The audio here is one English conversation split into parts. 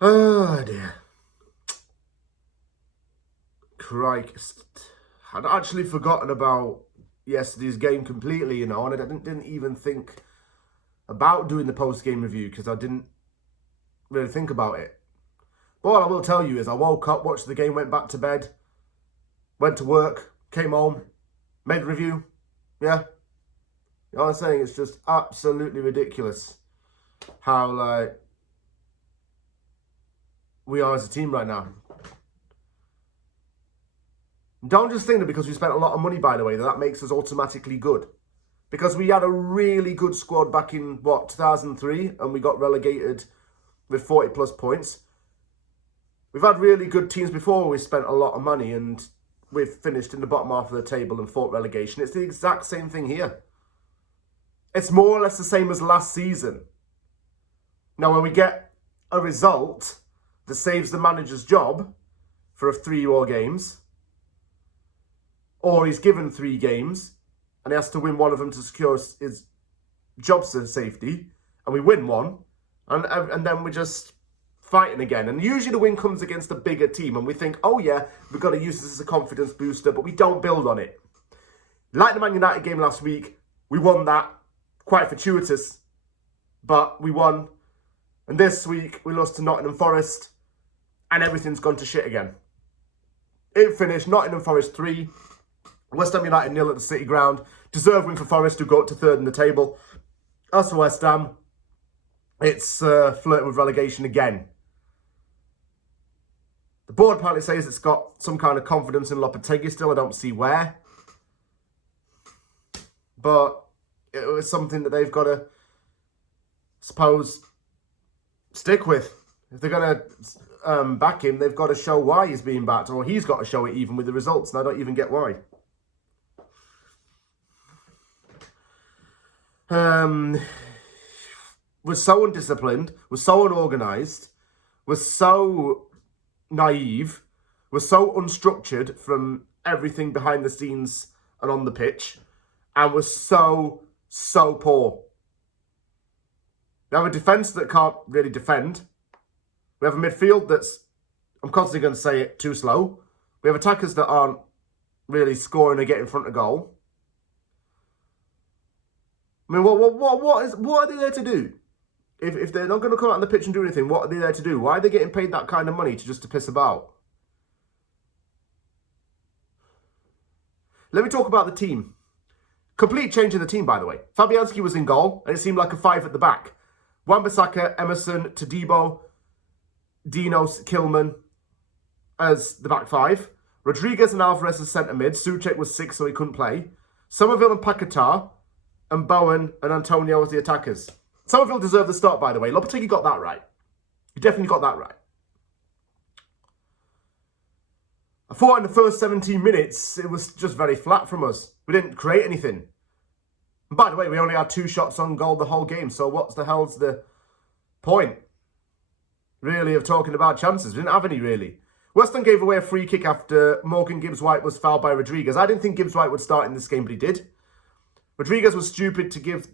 Oh dear. Crikey. I'd actually forgotten about yesterday's game completely, and I didn't even think about doing the post-game review because I didn't really think about it. But what I will tell you is I woke up, watched the game, went back to bed, went to work, came home, made a review. Yeah. You know what I'm saying? It's just absolutely ridiculous how, we are as a team right now. Don't just think that because we spent a lot of money, by the way, that makes us automatically good. Because we had a really good squad back in, 2003, and we got relegated with 40 plus points. We've had really good teams before we spent a lot of money and we've finished in the bottom half of the table and fought relegation. It's the exact same thing here. It's more or less the same as last season. Now, when we get a result that saves the manager's job for 3 more games, or he's given 3 games and he has to win one of them to secure his job safety, and we win one, and then we're just fighting again. And usually the win comes against a bigger team, and we think, oh yeah, we've got to use this as a confidence booster, but we don't build on it. Like the Man United game last week, we won that, quite fortuitous, but we won. And this week, we lost to Nottingham Forest, and everything's gone to shit again. It finished Nottingham Forest 3, West Ham United 0 at the City Ground. Deserved win for Forest to go up to 3rd in the table. As for West Ham, it's flirting with relegation again. The board apparently says it's got some kind of confidence in Lopetegui still. I don't see where. But it was something that they've got to, suppose, stick with. If they're going to back him, they've got to show why he's being backed, or he's got to show it even with the results, and I don't even get why. Was so undisciplined, was so unorganised, was so naive, was so unstructured from everything behind the scenes and on the pitch, and was so poor. We have a defence that can't really defend. We have a midfield that's, I'm constantly going to say it, too slow. We have attackers that aren't really scoring or getting in front of goal. I mean, what are they there to do? If they're not going to come out on the pitch and do anything, what are they there to do? Why are they getting paid that kind of money to piss about? Let me talk about the team. Complete change in the team, by the way. Fabianski was in goal, and it seemed like a 5 at the back. Wan-Bissaka, Emerson, Todibo, Dino, Kilman as the back 5. Rodriguez and Alvarez as centre mid. Souček was 6, so he couldn't play. Somerville and Paquetá, and Bowen and Antonio as the attackers. Somerville deserved the start, by the way. Lopetegui got that right. He definitely got that right. I thought in the first 17 minutes, it was just very flat from us. We didn't create anything. And by the way, we only had 2 shots on goal the whole game, so what's the hell's the point, really, of talking about chances? We didn't have any, really. West Ham gave away a free kick after Morgan Gibbs-White was fouled by Rodriguez. I didn't think Gibbs-White would start in this game, but he did. Rodriguez was stupid to give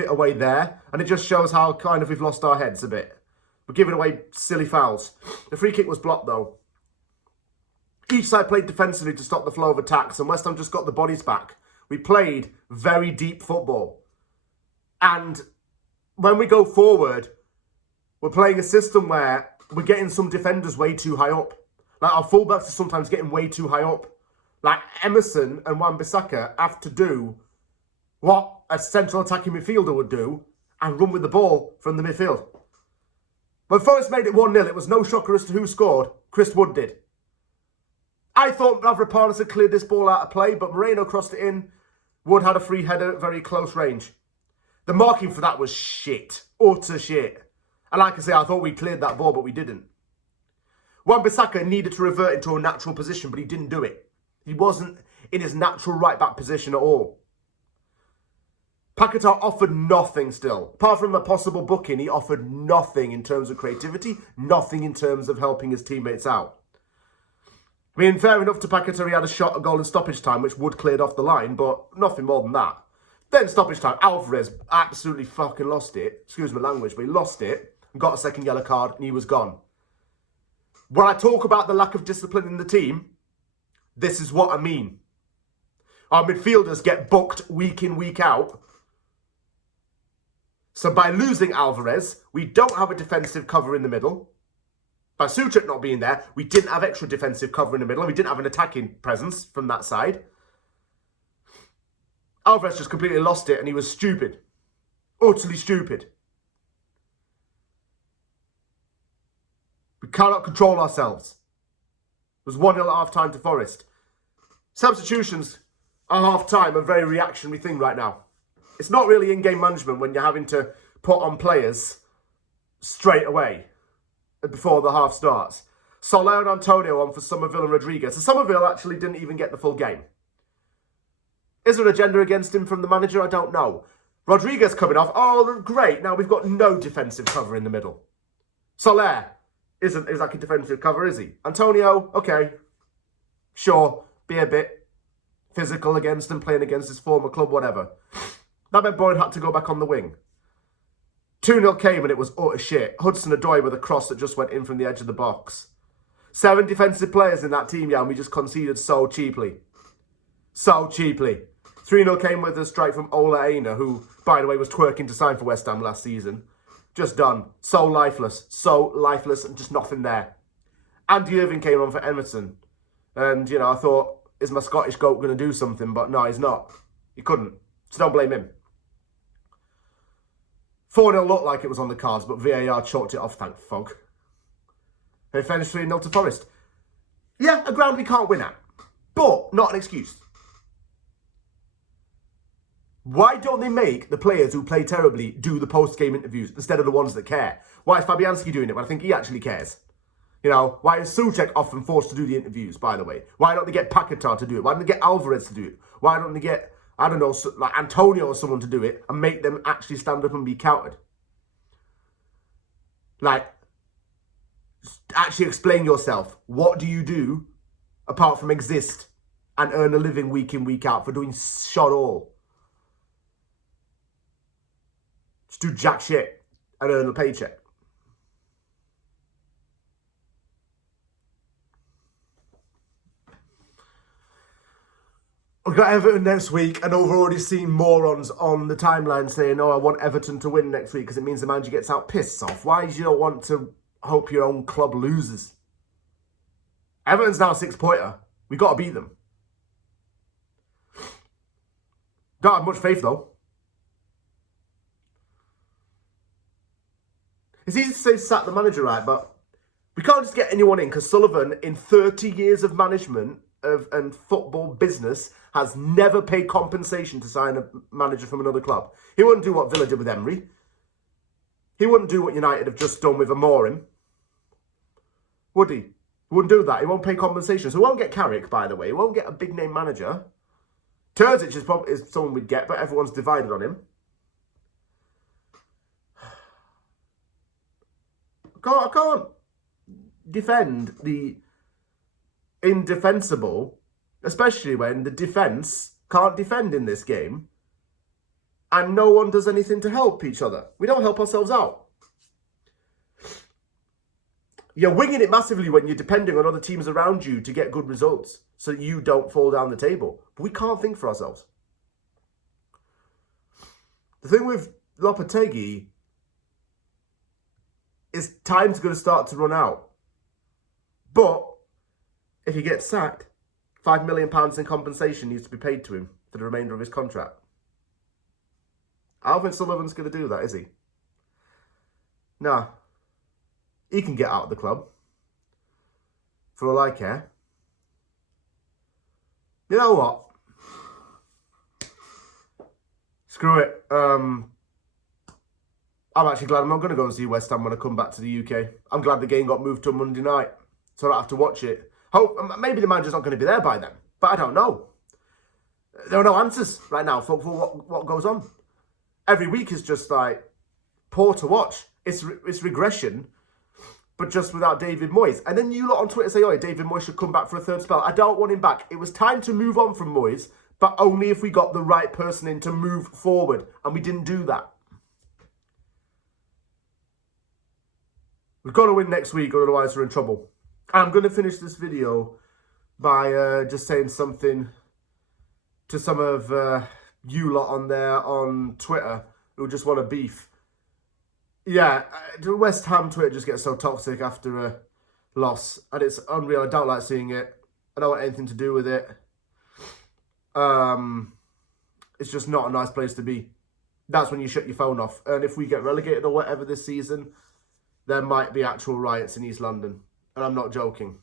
it away there, and it just shows how kind of we've lost our heads a bit. We're giving away silly fouls. The free kick was blocked, though. Each side played defensively to stop the flow of attacks, and West Ham just got the bodies back. We played very deep football. And when we go forward, we're playing a system where we're getting some defenders way too high up. Like, our fullbacks are sometimes getting way too high up. Like, Emerson and Wan-Bissaka have to do what a central attacking midfielder would do and run with the ball from the midfield. When Forest made it 1-0, it was no shocker as to who scored. Chris Wood did. I thought Mavropanos had cleared this ball out of play, but Moreno crossed it in. Wood had a free header at very close range. The marking for that was shit. Utter shit. And like I say, I thought we cleared that ball, but we didn't. Wan-Bissaka needed to revert into a natural position, but he didn't do it. He wasn't in his natural right-back position at all. Paquetá offered nothing still. Apart from a possible booking, he offered nothing in terms of creativity, nothing in terms of helping his teammates out. I mean, fair enough to Paquetá, he had a shot, a goal in stoppage time, which Wood cleared off the line, but nothing more than that. Then stoppage time, Alvarez absolutely fucking lost it. Excuse my language, but he lost it. and got a second yellow card, and he was gone. When I talk about the lack of discipline in the team, this is what I mean. Our midfielders get booked week in, week out. So by losing Alvarez, we don't have a defensive cover in the middle. By Suchek not being there, we didn't have extra defensive cover in the middle, and we didn't have an attacking presence from that side. Alvarez just completely lost it, and he was stupid. Utterly stupid. We cannot control ourselves. It was 1-0 at half-time to Forest. Substitutions at half-time are a very reactionary thing right now. It's not really in-game management when you're having to put on players straight away before the half starts. Soler and Antonio on for Somerville and Rodriguez. So Somerville actually didn't even get the full game. Is there an agenda against him from the manager? I don't know. Rodriguez coming off. Oh, great. Now we've got no defensive cover in the middle. Soler isn't exactly defensive cover, is he? Antonio, okay. Sure, be a bit physical against him, playing against his former club, whatever. That meant Boyd had to go back on the wing. 2-0 came and it was utter shit. Hudson-Odoi with a cross that just went in from the edge of the box. 7 defensive players in that team, yeah, and we just conceded so cheaply. So cheaply. 3-0 came with a strike from Ola Aina, who, by the way, was twerking to sign for West Ham last season. Just done. So lifeless, and just nothing there. Andy Irving came on for Everton. And, you know, I thought, is my Scottish goat going to do something? But no, he's not. He couldn't. So don't blame him. 4-0 looked like it was on the cards, but VAR chalked it off, thank fuck. They finished 3-0 to Forest. Yeah, a ground we can't win at. But not an excuse. Why don't they make the players who play terribly do the post-game interviews instead of the ones that care? Why is Fabianski doing it when I think he actually cares? You know, why is Suchek often forced to do the interviews, by the way? Why don't they get Paquetá to do it? Why don't they get Alvarez to do it? Why don't they get, I don't know, like Antonio or someone to do it and make them actually stand up and be counted? Like, actually explain yourself. What do you do apart from exist and earn a living week in, week out for doing shot all? Just do jack shit and earn a paycheck. We've got Everton next week, and I've already seen morons on the timeline saying, oh, I want Everton to win next week because it means the manager gets out. Piss off. Why do you not want to hope your own club loses? Everton's now 6-pointer. We've got to beat them. Don't have much faith, though. It's easy to say sack the manager, right? But we can't just get anyone in because Sullivan, in 30 years of management and football business, has never paid compensation to sign a manager from another club. He wouldn't do what Villa did with Emery. He wouldn't do what United have just done with Amorim. Would he? He wouldn't do that. He won't pay compensation. So he won't get Carrick, by the way. He won't get a big-name manager. Terzic is someone we'd get, but everyone's divided on him. I can't defend the indefensible, especially when the defence can't defend in this game and no one does anything to help each other. We don't help ourselves out. You're winging it massively when you're depending on other teams around you to get good results so you don't fall down the table. But we can't think for ourselves. The thing with Lopetegui is time's going to start to run out. But if he gets sacked, £5 million in compensation needs to be paid to him for the remainder of his contract. I don't think Sullivan's going to do that, is he? Nah. He can get out of the club. For all I care. You know what? Screw it. I'm actually glad I'm not going to go and see West Ham when I come back to the UK. I'm glad the game got moved to Monday night, so I don't have to watch it. Maybe the manager's not going to be there by then, but I don't know. There are no answers right now for what goes on. Every week is just like poor to watch. It's regression, but just without David Moyes. And then you lot on Twitter say, oh, David Moyes should come back for a third spell. I don't want him back. It was time to move on from Moyes, but only if we got the right person in to move forward, and we didn't do that. We've got to win next week, otherwise we're in trouble. I'm going to finish this video by just saying something to some of you lot on there on Twitter who just want to beef. Yeah, West Ham Twitter just gets so toxic after a loss, and it's unreal. I don't like seeing it. I don't want anything to do with it. It's just not a nice place to be. That's when you shut your phone off. And if we get relegated or whatever this season, there might be actual riots in East London. And I'm not joking.